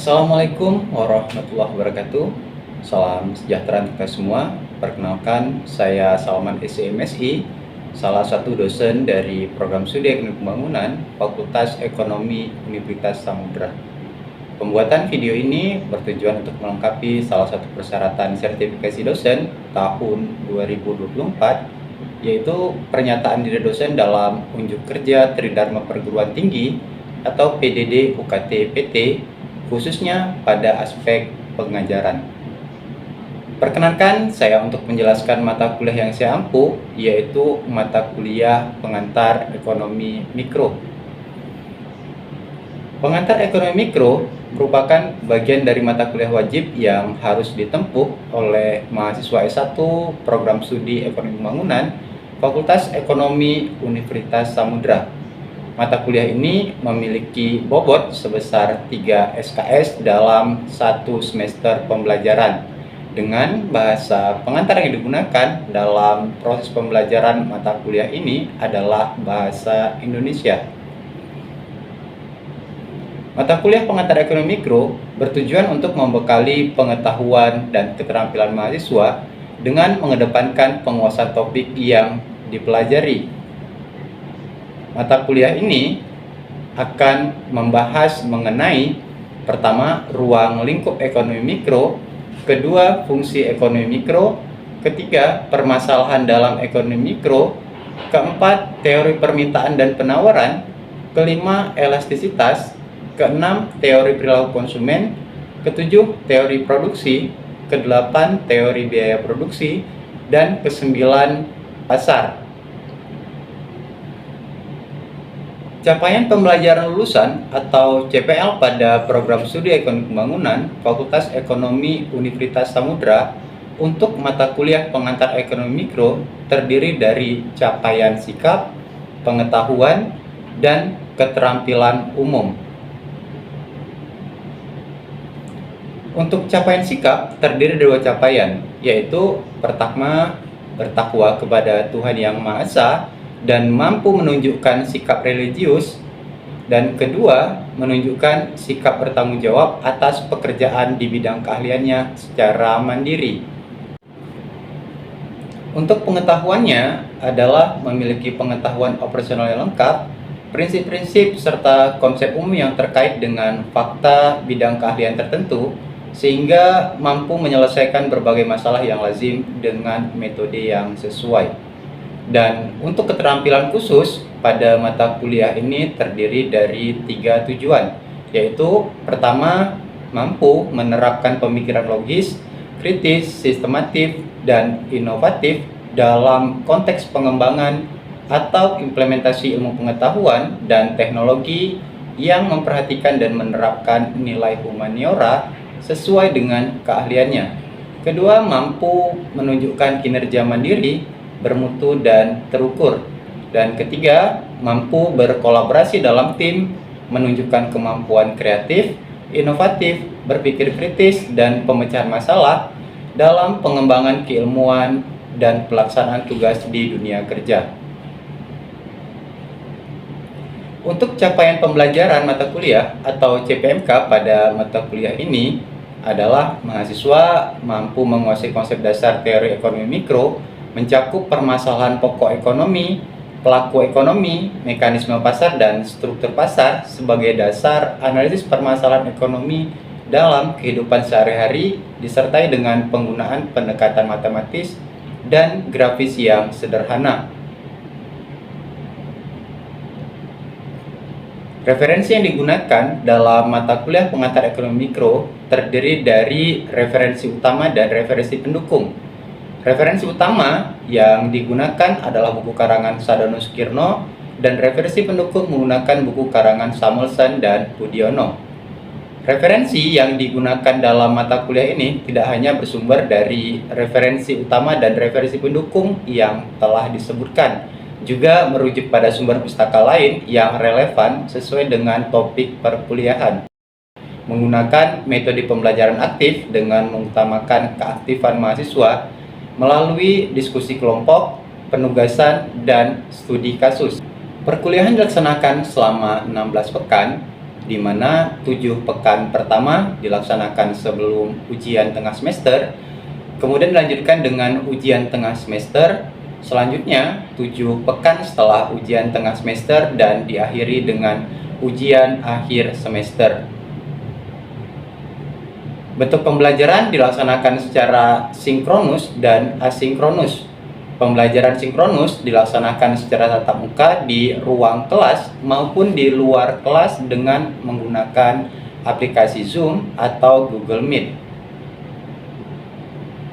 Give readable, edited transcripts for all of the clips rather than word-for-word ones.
Assalamualaikum warahmatullahi wabarakatuh. Salam sejahtera untuk kita semua. Perkenalkan, saya Salman SMSI, salah satu dosen dari program studi Ekonomi Pembangunan Fakultas Ekonomi Universitas Samudra. Pembuatan video ini bertujuan untuk melengkapi salah satu persyaratan sertifikasi dosen tahun 2024, yaitu pernyataan diri dosen dalam unjuk kerja Tridharma Perguruan Tinggi atau PDD UKT PT, khususnya pada aspek pengajaran. Perkenankan saya untuk menjelaskan mata kuliah yang saya ampu, yaitu mata kuliah pengantar ekonomi mikro. Pengantar ekonomi mikro merupakan bagian dari mata kuliah wajib yang harus ditempuh oleh mahasiswa S1 program studi Ekonomi Pembangunan Fakultas Ekonomi Universitas Samudra. Mata kuliah ini memiliki bobot sebesar 3 SKS dalam satu semester pembelajaran, dengan bahasa pengantar yang digunakan dalam proses pembelajaran mata kuliah ini adalah bahasa Indonesia. Mata kuliah pengantar ekonomi mikro bertujuan untuk membekali pengetahuan dan keterampilan mahasiswa dengan mengedepankan penguasaan topik yang dipelajari. Mata kuliah ini akan membahas mengenai pertama, ruang lingkup ekonomi mikro, kedua, fungsi ekonomi mikro, ketiga, permasalahan dalam ekonomi mikro, keempat, teori permintaan dan penawaran, kelima, elastisitas, keenam, teori perilaku konsumen, ketujuh, teori produksi, kedelapan, teori biaya produksi, dan kesembilan, pasar. Capaian pembelajaran lulusan atau CPL pada program studi Ekonomi Pembangunan Fakultas Ekonomi Universitas Samudra untuk mata kuliah pengantar ekonomi mikro terdiri dari capaian sikap, pengetahuan, dan keterampilan umum. Untuk capaian sikap terdiri dari dua capaian, yaitu pertama, bertakwa kepada Tuhan Yang Maha Esa dan mampu menunjukkan sikap religius, dan kedua, menunjukkan sikap bertanggung jawab atas pekerjaan di bidang keahliannya secara mandiri. Untuk pengetahuannya adalah memiliki pengetahuan operasional yang lengkap, prinsip-prinsip serta konsep umum yang terkait dengan fakta bidang keahlian tertentu, sehingga mampu menyelesaikan berbagai masalah yang lazim dengan metode yang sesuai. Dan untuk keterampilan khusus pada mata kuliah ini terdiri dari 3 tujuan, yaitu pertama, mampu menerapkan pemikiran logis, kritis, sistematif, dan inovatif dalam konteks pengembangan atau implementasi ilmu pengetahuan dan teknologi yang memperhatikan dan menerapkan nilai humaniora sesuai dengan keahliannya. Kedua, mampu menunjukkan kinerja mandiri, bermutu, dan terukur. Dan ketiga, mampu berkolaborasi dalam tim, menunjukkan kemampuan kreatif, inovatif, berpikir kritis, dan pemecahan masalah dalam pengembangan keilmuan dan pelaksanaan tugas di dunia kerja. Untuk capaian pembelajaran mata kuliah atau CPMK pada mata kuliah ini adalah mahasiswa mampu menguasai konsep dasar teori ekonomi mikro, mencakup permasalahan pokok ekonomi, pelaku ekonomi, mekanisme pasar, dan struktur pasar sebagai dasar analisis permasalahan ekonomi dalam kehidupan sehari-hari, disertai dengan penggunaan pendekatan matematis dan grafis yang sederhana. Referensi yang digunakan dalam mata kuliah pengantar ekonomi mikro terdiri dari referensi utama dan referensi pendukung. Referensi utama yang digunakan adalah buku karangan Sadono Sukirno, dan referensi pendukung menggunakan buku karangan Samuelson dan Budiono. Referensi yang digunakan dalam mata kuliah ini tidak hanya bersumber dari referensi utama dan referensi pendukung yang telah disebutkan, juga merujuk pada sumber pustaka lain yang relevan sesuai dengan topik perkuliahan. Menggunakan metode pembelajaran aktif dengan mengutamakan keaktifan mahasiswa melalui diskusi kelompok, penugasan, dan studi kasus. Perkuliahan dilaksanakan selama 16 pekan di mana 7 pekan pertama dilaksanakan sebelum ujian tengah semester, kemudian dilanjutkan dengan ujian tengah semester, selanjutnya 7 pekan setelah ujian tengah semester, dan diakhiri dengan ujian akhir semester. Bentuk pembelajaran dilaksanakan secara sinkronus dan asinkronus. Pembelajaran sinkronus dilaksanakan secara tatap muka di ruang kelas maupun di luar kelas dengan menggunakan aplikasi Zoom atau Google Meet.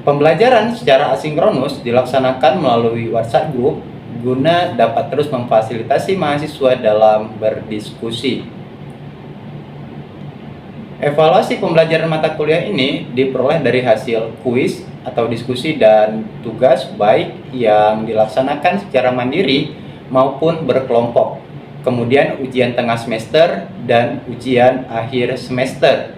Pembelajaran secara asinkronus dilaksanakan melalui WhatsApp Group guna dapat terus memfasilitasi mahasiswa dalam berdiskusi. Evaluasi pembelajaran mata kuliah ini diperoleh dari hasil kuis atau diskusi dan tugas baik yang dilaksanakan secara mandiri maupun berkelompok. Kemudian ujian tengah semester dan ujian akhir semester.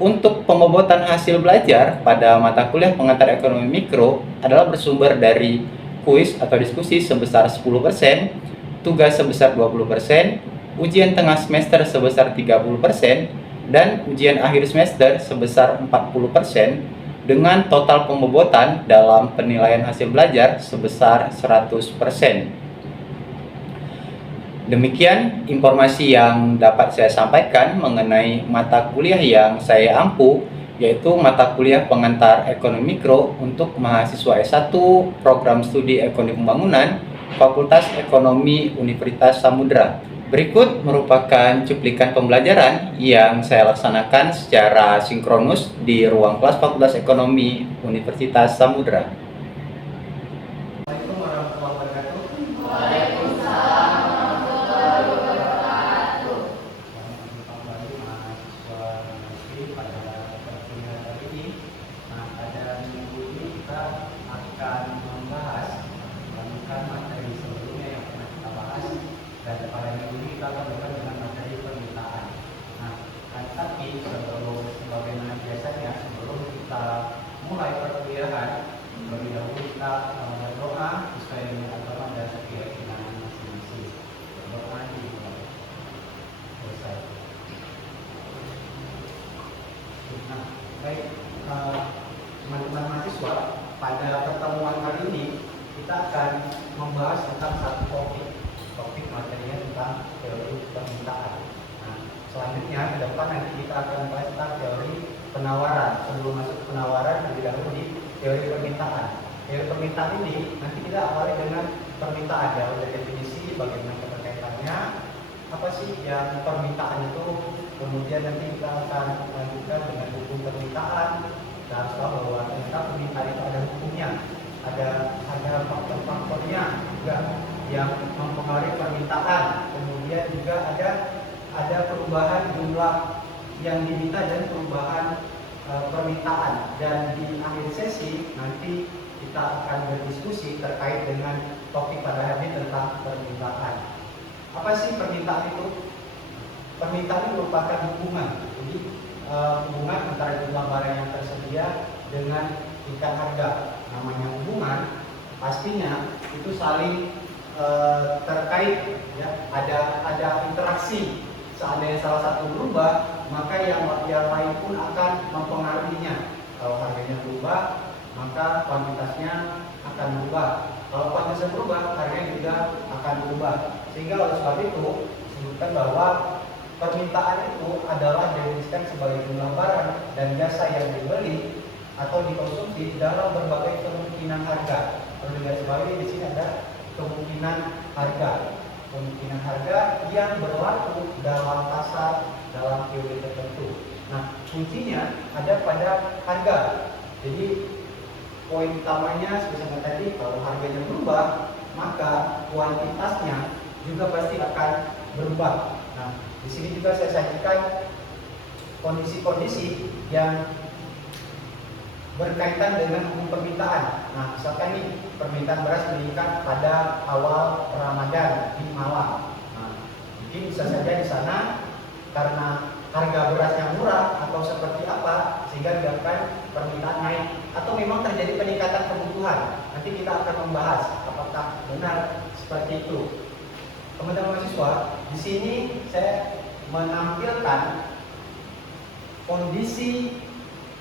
Untuk pembobotan hasil belajar pada mata kuliah pengantar ekonomi mikro adalah bersumber dari kuis atau diskusi sebesar 10%, tugas sebesar 20%, ujian tengah semester sebesar 30%, dan ujian akhir semester sebesar 40%, dengan total pembobotan dalam penilaian hasil belajar sebesar 100%. Demikian informasi yang dapat saya sampaikan mengenai mata kuliah yang saya ampu, yaitu mata kuliah pengantar ekonomi mikro untuk mahasiswa S1 Program Studi Ekonomi Pembangunan Fakultas Ekonomi Universitas Samudra. Berikut merupakan cuplikan pembelajaran yang saya laksanakan secara sinkronus di ruang kelas Fakultas Ekonomi Universitas Samudra. Assalamualaikum warahmatullahi wabarakatuh. Waalaikumsalam warahmatullahi wabarakatuh. Selamat kembali mahasiswa negeri pada perkuliahan kali ini. Nah, pada minggu ini kita akan membahas melanjutkan materi sebelumnya yang pernah kita bahas, dan pada minggu ini kita akan mulai dengan materi permintaan. Nah, tapi sebagaimana biasanya sebelum kita mulai perkuliahan, terlebih dahulu kita berdoa sesuai dengan agama dan keyakinan masing-masing. Berdoa dimulai. Selesai. Nah, baik teman-teman mahasiswa, pada pertemuan kali ini kita akan membahas tentang satu topik materinya tentang teori permintaan. Nah, selanjutnya ke depan nanti kita akan membahas tentang teori penawaran. Sebelum masuk ke penawaran, lebih dahulu di teori permintaan. Teori permintaan ini nanti kita awali dengan permintaan, ya, dari definisi bagaimana keterkaitannya, apa sih yang permintaan itu, kemudian nanti kita akan lanjutkan dengan hukum permintaan. Kita harus tahu bahwa ternyata permintaan itu ada hukumnya, ada faktor-faktornya juga yang mempengaruhi permintaan. Kemudian juga ada perubahan jumlah yang diminta dan perubahan permintaan. Dan di akhir sesi nanti kita akan berdiskusi terkait dengan topik pada hari ini tentang permintaan. Apa sih permintaan itu? Permintaan merupakan hubungan. Jadi hubungan antara jumlah barang yang tersedia dengan tingkat harga. Namanya hubungan, pastinya itu saling terkait, ya. Ada interaksi. Seandainya salah satu berubah, maka yang lain pun akan mempengaruhinya. Kalau harganya berubah, maka kuantitasnya akan berubah. Kalau kuantitasnya berubah, harganya juga akan berubah. Sehingga oleh sebab itu disebutkan bahwa permintaan itu adalah didefinisikan sebagai jumlah barang dan jasa yang dibeli atau dikonsumsi dalam berbagai kemungkinan harga. Perlu digarisbawahi di sini ada kemungkinan harga. Kemungkinan harga yang berlaku dalam pasar dalam teori tertentu. Nah, kuncinya ada pada harga. Jadi poin utamanya seperti tadi, kalau harganya berubah, maka kuantitasnya juga pasti akan berubah. Nah, di sini juga saya sajikan kondisi-kondisi yang berkaitan dengan hukum permintaan. Nah, misalkan nih permintaan beras meningkat pada awal Ramadan di Malang. Nah, mungkin bisa saja di sana karena harga beras yang murah atau seperti apa sehingga menyebabkan permintaan naik, atau memang terjadi peningkatan kebutuhan. Nanti kita akan membahas apakah benar seperti itu. Teman-teman mahasiswa, di sini saya menampilkan kondisi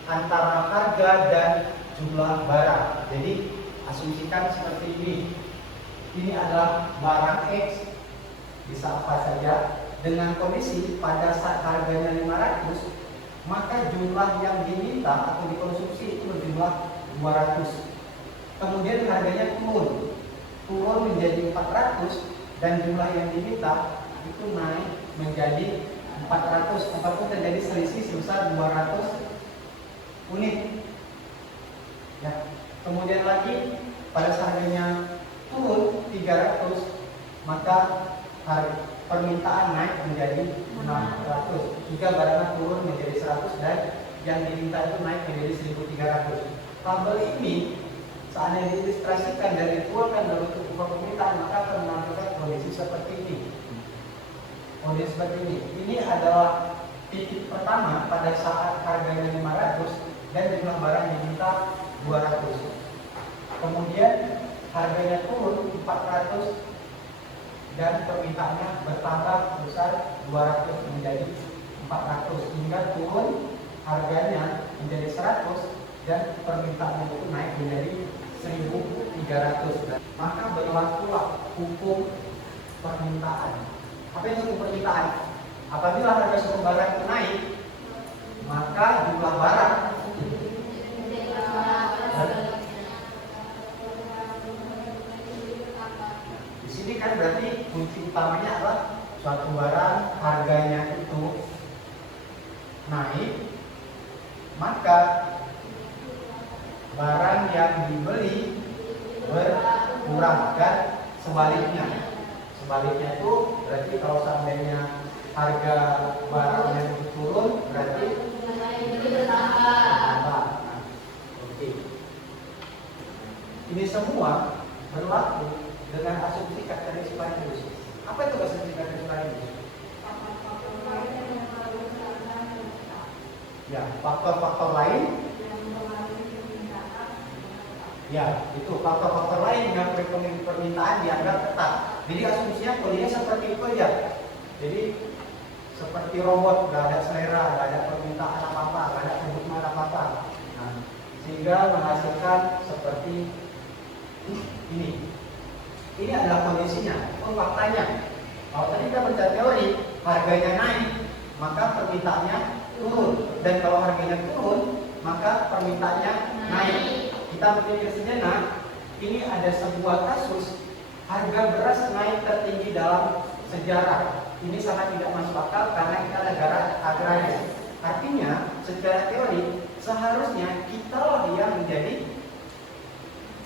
antara harga dan jumlah barang. Jadi asumsikan seperti ini. Ini adalah barang X, bisa apa saja, dengan kondisi pada saat harganya 500, maka jumlah yang diminta atau dikonsumsi itu berjumlah 200. Kemudian harganya turun menjadi 400 dan jumlah yang diminta itu naik menjadi 400. Itu terjadi selisih sebesar 200 unit. Ya. Kemudian lagi pada saat harganya turun 300, maka permintaan naik menjadi 600. Jika barangnya turun menjadi 100 dan yang diminta itu naik menjadi 1300. Tabel ini seandainya diilustrasikan dan dituangkan dalam bentuk upah permintaan, maka akan menampilkan kondisi seperti ini. Kondisi seperti ini. Ini adalah titik pertama pada saat harganya 500 dan jumlah barang yang diminta 200. Kemudian harganya turun 400 dan permintaannya bertambah besar 200 menjadi 400 hingga turun harganya menjadi 100 dan permintaannya itu naik menjadi 1300. Maka berlakulah hukum permintaan. Apa itu hukum permintaan? Apabila harga suatu barang itu naik, maka jumlah barang di sini kan berarti kunci utamanya adalah suatu barang harganya itu naik, maka barang yang dibeli berkurang dan sebaliknya. Sebaliknya itu berarti kalau seandainya harga barangnya itu turun, berarti bertambah. Oke. Ini semua berlaku dengan asumsi ceteris paribus. Apa itu asumsi ceteris paribus? Ya, faktor-faktor lain. Ya, itu faktor-faktor lain yang permintaan dianggap tetap. Jadi asumsinya kondisinya seperti itu aja. Jadi seperti robot, nggak ada selera, nggak ada permintaan apa-apa, nggak ada kebutuhan apa-apa. Nah, sehingga menghasilkan seperti ini. Ini adalah kondisinya, faktanya. Kalau tadi kita baca teori, harganya naik, maka permintaannya turun. Dan kalau harganya turun, maka permintaannya naik. Kita berpikir sejenak, ini ada sebuah kasus harga beras naik tertinggi dalam sejarah. Ini sangat tidak masuk akal karena kita negara agraris. Artinya, secara teori, seharusnya kita lah yang menjadi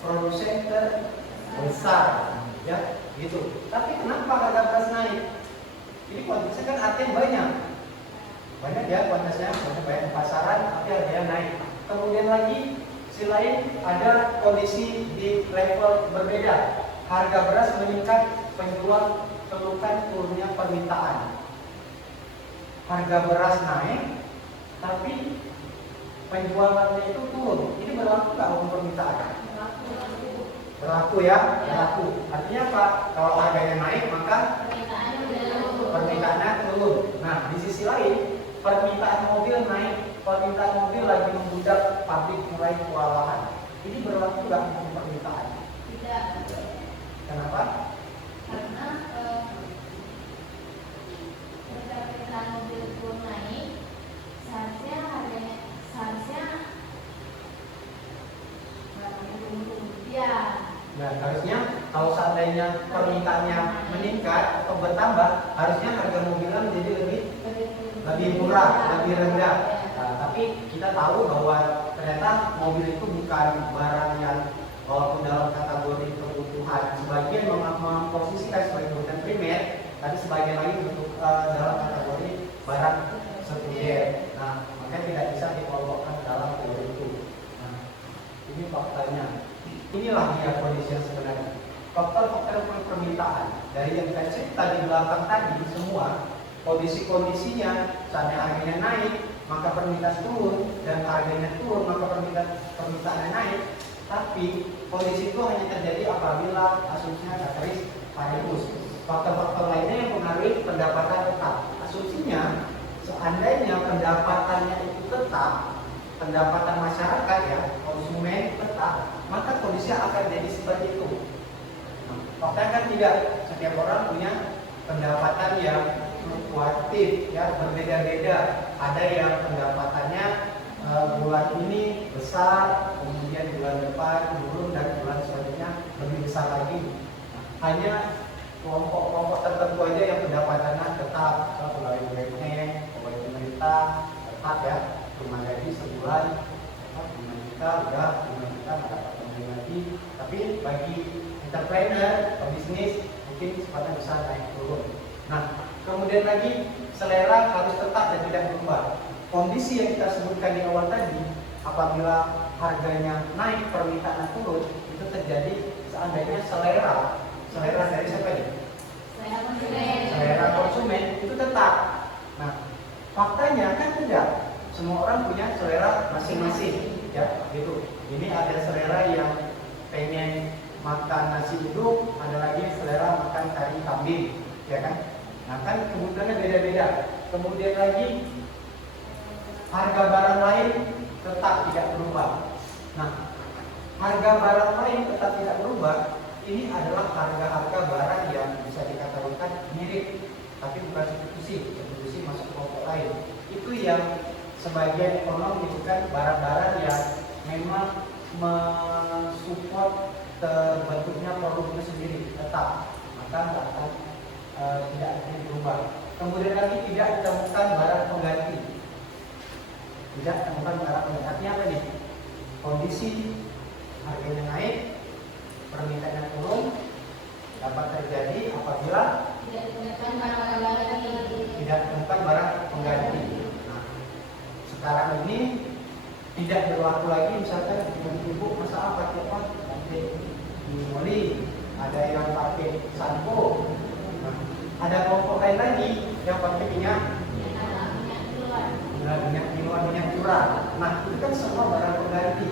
produsen terbesar, ya, gitu. Tapi kenapa harga beras naik? Ini konteksnya kan artinya banyak ya konteksnya, banyak pasaran, tapi harganya naik. Kemudian lagi, sisi lain ada kondisi di level berbeda. Harga beras meningkat, penjual keluhkan turunnya permintaan. Harga beras naik, tapi penjualannya itu turun. Ini berlaku nggak hukum permintaan? Berlaku ya, berlaku. Artinya apa? Kalau harganya naik, maka permintaannya turun. Nah, di sisi lain, permintaan mobil naik, permintaan mobil lagi membludak, pabrik mulai kewalahan. Ini berlaku nggak hukum permintaan? Tidak. Kenapa? Karena ketika permintaan mobil itu naik, seharusnya barangnya turun. Ya. Nah, harusnya kalau seandainya permintaannya meningkat atau bertambah, harusnya harga mobilnya menjadi lebih murah, lebih rendah. Nah, tapi kita tahu bahwa ternyata mobil itu bukan barang yang walaupun dalam kategori kebutuhan, sebagian memposisikan sebagai kebutuhan primer, tapi sebagian lagi untuk dalam kategori barang sekunder. Nah, makanya tidak bisa dikelompokkan dalam teori itu. Nah, ini faktanya. Inilah dia kondisi yang sebenarnya. Faktor-faktor permintaan dari yang kita cerita di belakang tadi semua, kondisi-kondisinya, saatnya harganya naik, maka permintaan turun, dan harganya turun, maka permintaannya naik. Tapi kondisi itu hanya terjadi apabila asumsinya ceteris paribus. Faktor-faktor lainnya yang mempengaruhi pendapatan tetap. Asumsinya pendapatannya itu tetap, pendapatan masyarakat ya, konsumen tetap, maka kondisi akan jadi seperti itu. Nah, faktanya kan tidak, setiap orang punya pendapatan yang fluktuatif ya, berbeda-beda. Ada yang pendapatannya bulan ini besar, kemudian bulan depan turun, dan bulan selanjutnya lebih besar lagi. Nah, hanya kelompok-kelompok tertentu aja yang pendapatannya tetap, pegawai BUMN, pegawai pemerintah tetap ya, rumah gaji sebulan 5 juta, udah 5 juta nggak dapat kembali lagi. Tapi bagi entrepreneur, pebisnis mungkin sifatnya bisa naik turun. Nah, kemudian lagi selera harus tetap dan tidak berubah. Kondisi yang kita sebutkan di awal tadi, apabila harganya naik, permintaan turun, itu terjadi seandainya selera dari siapa ini? Selera konsumen itu tetap. Nah, faktanya kan tidak. Semua orang punya selera masing-masing, ya, gitu. Ini ada selera yang pengen makan nasi uduk, ada lagi selera makan kari kambing, ya kan? Nah, kan kebutuhannya beda-beda. Kemudian lagi harga barang lain tetap tidak berubah. Nah, harga barang lain tetap tidak berubah. Ini adalah harga-harga barang yang bisa dikategorikan mirip, tapi bukan substitusi masuk kelompok lain. Itu yang sebagian ekonom menyebutkan barang-barang yang memang mensupport terbentuknya produknya sendiri tetap, maka tidak akan berubah. Kemudian lagi tidak ditemukan barang pengganti. Tidak ditemukan barang pengganti. Artinya apa nih? Kondisi harganya naik, permintaannya turun, dapat terjadi apabila tidak ditemukan barang pengganti. Nah, sekarang ini tidak berlaku lagi, misalkan ibu masa apa pakai moli, ada yang pakai sampo. Nah, ada kelompok lain lagi yang pakai minyak curah. Nah, itu kan semua barang pengganti,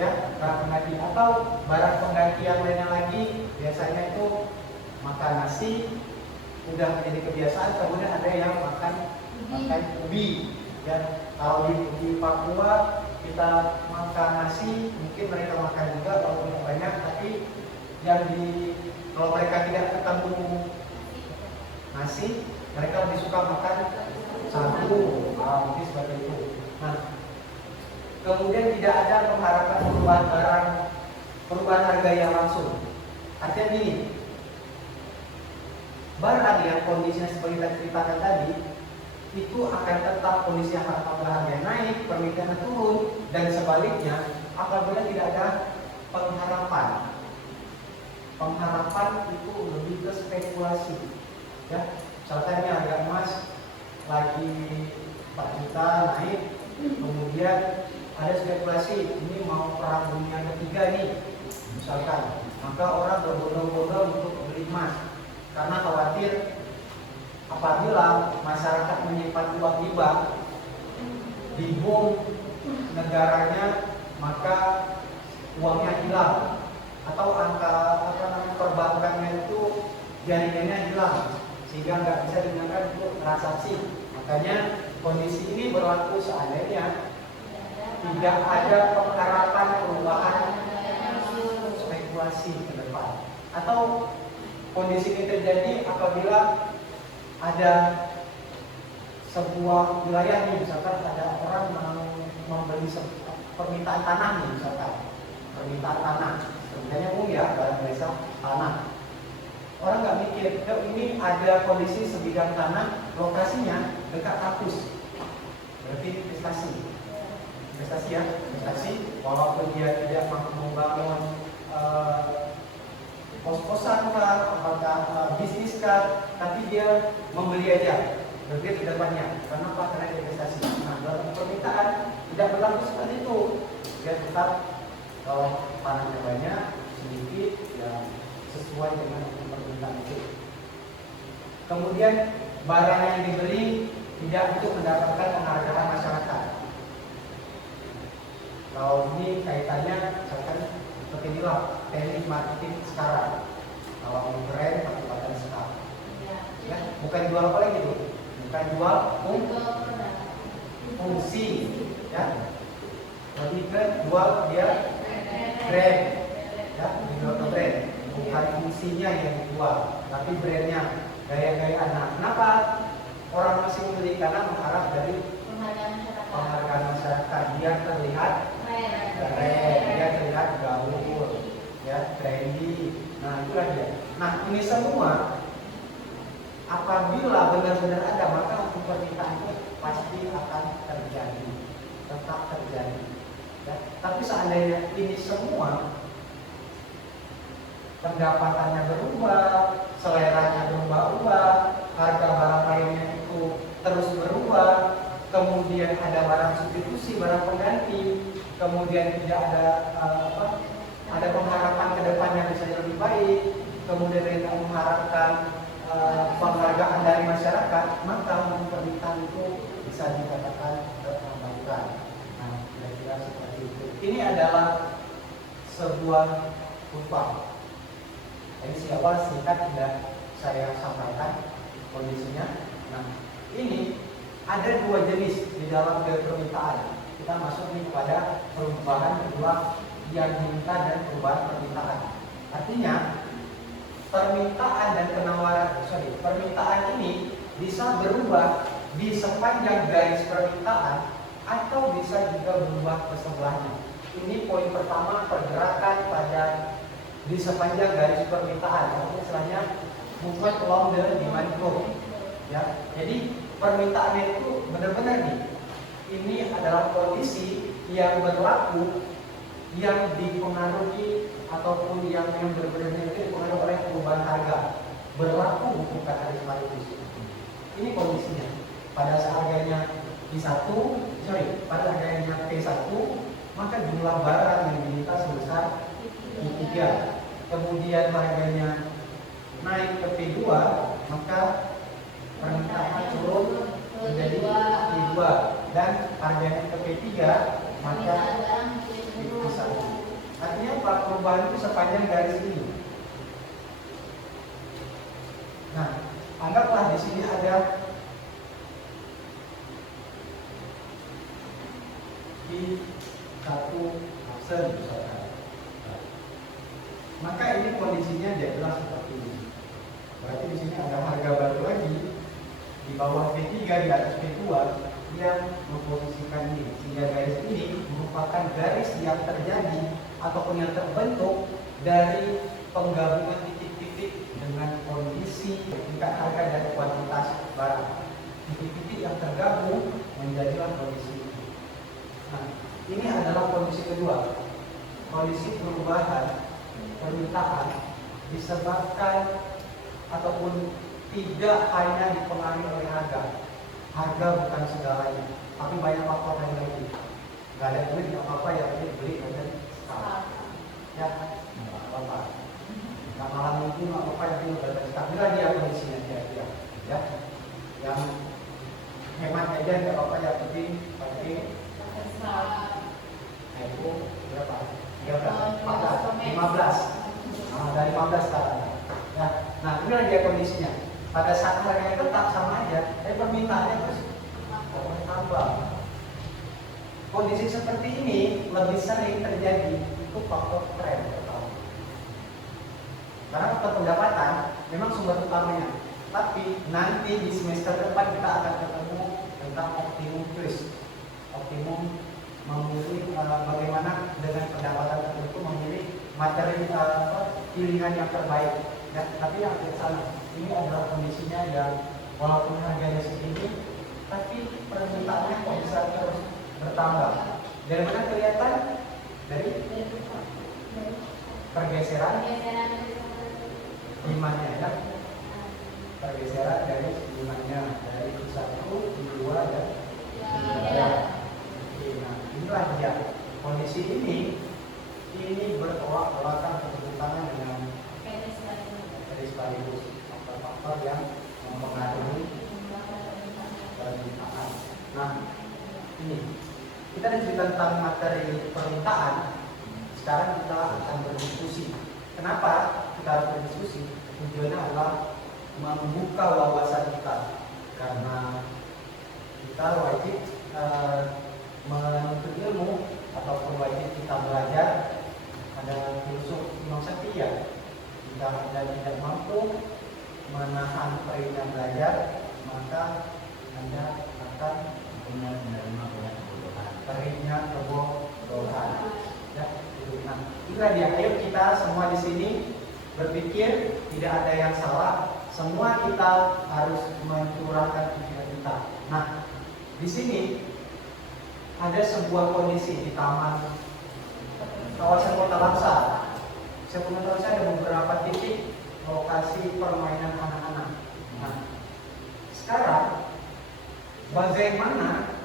ya, barang pengganti. Atau barang pengganti yang lainnya lagi, biasanya itu makan nasi udah menjadi kebiasaan, kemudian ada yang makan ubi, ya. Kalau di Papua kita makan nasi, mungkin mereka makan juga walaupun banyak, tapi kalau mereka tidak ketemu nasi, mereka lebih suka makan sagu, mungkin seperti itu. Nah, kemudian tidak ada pengharapan perubahan harga yang langsung. Artinya gini, barang yang kondisinya seperti kita ceritakan tadi, itu akan tetap kondisi harga naik, permintaan turun, dan sebaliknya apabila tidak ada pengharapan. Pengharapan itu lebih ke spekulasi, ya. Misalkan ini harga emas lagi 4 juta naik, kemudian ada spekulasi ini mau perang dunia ketiga nih, misalkan, maka orang berbondong-bondong untuk beli emas karena khawatir apabila masyarakat menyimpan uang di bank, dibom negaranya, maka uangnya hilang, atau angka perbankannya itu jaringannya hilang, sehingga nggak bisa digunakan untuk transaksi. Makanya kondisi ini berlaku seandainya tidak ada pengharapan perubahan spekulasi ke depan. Atau kondisi ini terjadi apabila ada sebuah wilayah nih, misalkan ada orang membeli permintaan tanah nih, misalkan permintaan tanah, sebenarnya ya barang desa tanah. Orang nggak mikir, ini ada kondisi sebidang tanah, lokasinya dekat kampus, berarti investasi ya, walaupun dia tidak mampu membangun kos-kosan kah, apakah bisnis kah, tapi dia membeli aja, berpikir ke depannya. Kenapa? Karena investasi. Nah, dalam permintaan tidak berlaku seperti itu. Dia tetap kalau panennya banyak, sedikit, ya sesuai dengan permintaan itu. Kemudian barang yang dibeli tidak untuk mendapatkan penghargaan masyarakat. Kalau ini kaitannya, misalkan seperti inilah teknik marketing sekarang. Kalau mau keren, pakai pakai sekarang. Ya, bukan jual apa lagi tuh? Bukan jual fungsi, ya. Lebih ke jual dia brand, ya, dijual ke brand, bukan fungsinya yang dijual, tapi brandnya, gaya-gayaan. Nah, kenapa orang masih membeli? Karena mengharap dari penghargaan masyarakat, biar terlihat keren, biar terlihat gaul, ya, trendy. Nah, itulah dia. Nah, ini semua apabila benar-benar ada, maka permintaan itu pasti akan terjadi, tetap terjadi. Ya. Tapi seandainya ini semua pendapatannya berubah, seleranya berubah-ubah, harga barang lainnya itu terus berubah, kemudian ada barang substitusi, barang pengganti, kemudian tidak ada ada pengharapan ke depannya bisa lebih baik, kemudian tidak mengharapkan penghargaan dari masyarakat, maka permintaan itu bisa dikatakan terabaikan. Nah, kira-kira seperti itu. Ini adalah sebuah upah. Jadi siapa singkat tidak saya sampaikan kondisinya. Nah, ini ada dua jenis di dalam permintaan. Kita masuk nih kepada perubahan kedua yang diminta dan perubahan permintaan. Artinya permintaan dan permintaan ini bisa berubah di sepanjang garis permintaan atau bisa juga berubah ke sebelahnya. Ini poin pertama, pergerakan pada di sepanjang garis permintaan. Istilahnya movement along the demand curve. Ya, jadi permintaannya itu benar-benar nih. Ini adalah kondisi yang berlaku yang dipengaruhi ataupun yang benar-benar dipengaruhi oleh perubahan harga, berlaku bukan hari sekaligus. Ini kondisinya. Pada saat harganya pada harganya P1, maka jumlah barang yang diminta sebesar P3. Kemudian harganya naik ke P2, maka permintaan turun menjadi P2, dan harganya ke P3, maka P1. Artinya perubahan itu sepanjang garis ini. Nah, anggaplah di sini ada satu aksen misalkan. Maka ini kondisinya jadilah seperti ini. Berarti di sini ada harga baru lagi di bawah P3, di atas P2 yang memposisikan ini, sehingga garis ini merupakan garis yang terjadi ataupun yang terbentuk dari penggabungan titik-titik dengan kondisi tingkat harga dan kuantitas barang. Titik-titik yang tergabung menjadilah kondisi ini. Nah, ini adalah kondisi kedua. Kondisi perubahan permintaan disebabkan ataupun tidak hanya dipengaruhi oleh harga. Harga bukan segalanya, tapi banyak faktor yang lain. Gak ada duit, gak apa-apa, ya beli dan sekarang. Ya, gak apa-apa. Gak malam minggu, gak apa-apa, ya beli dan sekarang. Bila dia kondisinya dia, ya, yang hemat aja gak apa-apa, ya penting pakai itu berapa? 15. Dari 15 sekarang. Ya, nah inilah dia kondisinya. Pada saat harganya tetap sama aja, permintaannya terus bertambah. Kondisi seperti ini lebih sering terjadi itu faktor tren pertama. Karena faktor pendapatan memang sumber utamanya. Tapi nanti di semester depan kita akan ketemu tentang optimum choice. Optimum memilih bagaimana dengan pendapatan tertentu memilih materi pilihan yang terbaik. Ya, tapi yang salah ini adalah kondisinya yang walaupun harganya segini, tapi permintaannya kok bisa terus bertambah. Dari mana kelihatan? Dari pergeseran demandnya, ya. Pergeseran dari demandnya dari satu, dua, dan tiga. Nah, inilah dia kondisi ini bertolak belakang bertentangan dengan sekaligus faktor-faktor yang mempengaruhi permintaan. Nah, ini kita cerita tentang materi permintaan. Sekarang kita akan berdiskusi. Kenapa kita harus berdiskusi? Tujuannya adalah membuka wawasan kita, karena kita wajib eh, menuntut ilmu ataupun wajib kita belajar. Ada filsuf Imam Syafi'i, jika Anda tidak mampu menahan perintah belajar, maka Anda akan menerima banyak kebodohan. perihnya kebodohan. Ya, itu. Nah, itulah dia. Ayo kita semua di sini berpikir tidak ada yang salah. Semua kita harus mencurahkan pikiran kita. Nah, di sini ada sebuah kondisi di taman kawasan Kota Langsa. Sepengetahuan saya ada beberapa titik lokasi permainan anak-anak. Nah, sekarang bagaimana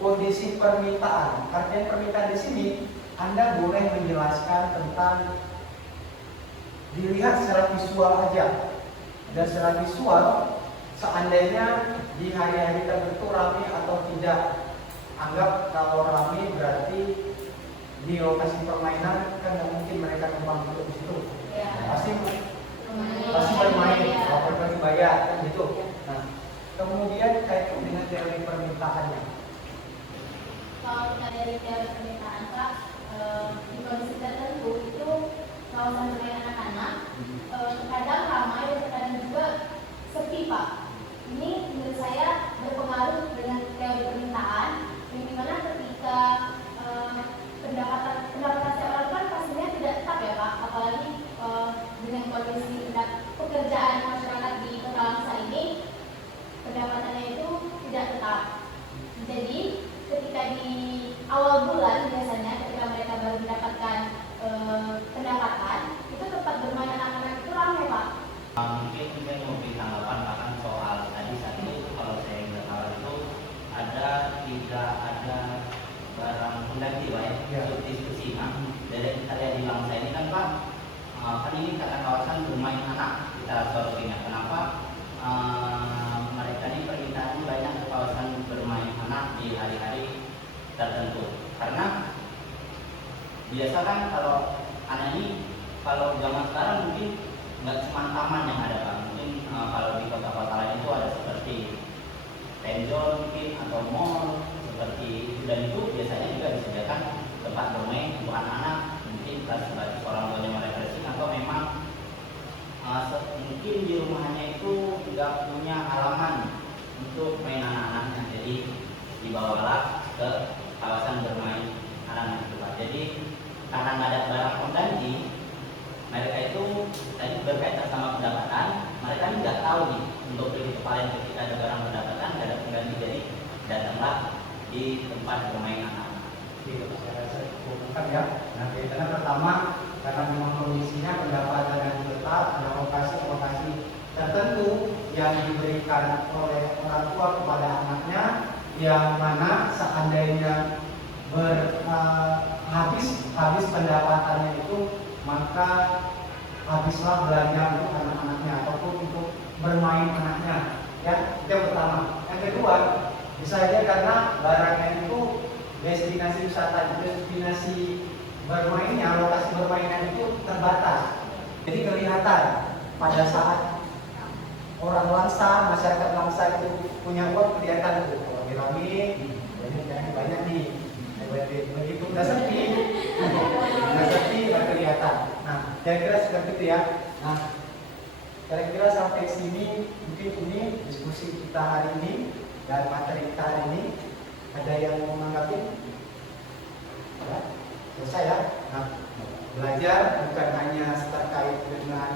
kondisi permintaan? Artinya permintaan di sini Anda boleh menjelaskan tentang dilihat secara visual aja. Dan secara visual, seandainya di hari-hari tertentu ramai atau tidak, anggap kalau ramai berarti di lokasi permainan kan nggak mungkin mereka kembang duduk di situ. Ya. Pasti bermain, berbagi bayar kan gitu. Nah, kemudian kaitkan dengan teori permintaannya. Kalau kita dari teori permintaan Pak, di kondisi tertentu itu kawasan bermain anak-anak kadang ramai dan kadang juga sepi Pak. Ini menurut saya berpengaruh dengan teori permintaan, yang dimana ketika pendapatan setiap orang kan pastinya tidak tetap ya Pak, apalagi dengan kondisi pekerjaan masyarakat di Kota Langsa ini pendapatannya itu tidak tetap. Jadi ketika di awal bulan biasanya ketika mereka baru mendapatkan pendapatan, itu tempat bermain anak-anak itu ramai Pak. Mungkin saya mau beri tanggapan bahkan soal tadi satu, kalau saya ingat awal itu tidak ada barang pengganti Pak ya, substitusi. Nah, dari kita lihat di Langsa ini kan Pak, kan ini kata kawasan bermain anak, kita solusinya kenapa mereka ini permintaan banyak ke kawasan bermain anak di hari-hari tertentu, karena biasa kan kalau anak ini kalau zaman sekarang mungkin nggak cuma taman yang ada Pak, mungkin kalau di kota-kota lain itu ada seperti penjol mungkin atau mall seperti itu, dan itu biasanya juga disediakan tempat bermain untuk anak-anak, mungkin sebagai orang tuanya merefreshing atau memang mungkin di rumahnya itu nggak punya halaman untuk main anak-anaknya, jadi dibawalah ke kawasan bermain anak-anak itu Pak. Jadi karena nggak ada barang pengganti, mereka itu tadi berkaitan sama pendapatan, mereka ini nggak tahu nih untuk beli kepala ketika ada barang pendapatan nggak ada pengganti, jadi datanglah di tempat bermain anak-anak. Gitu, saya rasa cukup lengkap ya. Nah, kaitannya pertama karena memang kondisinya pendapatan yang tetap, ada lokasi-lokasi tertentu yang diberikan oleh orang tua kepada anaknya, yang mana seandainya habis pendapatannya itu, maka habislah belanja untuk anak-anaknya ataupun untuk bermain anaknya. Ya, itu yang pertama. Yang kedua, bisa saja karena barangnya itu destinasi wisata, destinasi bermainnya, lokasi bermainnya itu terbatas. Jadi kelihatan pada saat orang Langsa, masyarakat Langsa itu punya uang, kelihatan tuh rame-rame, banyak nih. Begitu udah sepi, udah kelihatan. Nah, kira-kira seperti itu ya. Nah, kira-kira sampai sini mungkin ini diskusi kita hari ini dan materi kita hari ini. Ada yang mau menanggapi? Ya, selesai ya. Nah, belajar bukan hanya terkait dengan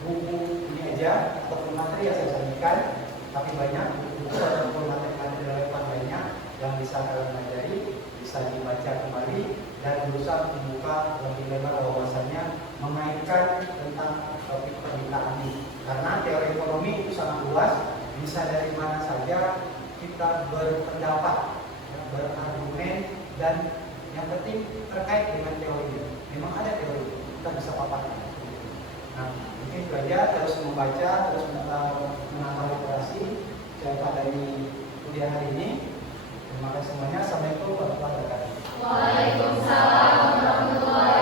buku ini aja ataupun materi yang saya sampaikan, tapi banyak buku ataupun materi-materi relevan lainnya yang bisa kalian pelajari, bisa dibaca kembali dan berusaha membuka lebih lebar wawasannya mengaitkan tentang topik permintaan ini. Karena teori ekonomi itu sangat luas, bisa dari mana saja kita berpendapat, berargumen, dan yang penting terkait dengan teori. Memang ada teori, kita bisa paparkan. Nah, mungkin itu aja, terus membaca, terus menata literasi. Saya dari kuliah hari ini. Terima kasih semuanya. Assalamualaikum warahmatullahi wabarakatuh. Waalaikumsalam warahmatullahi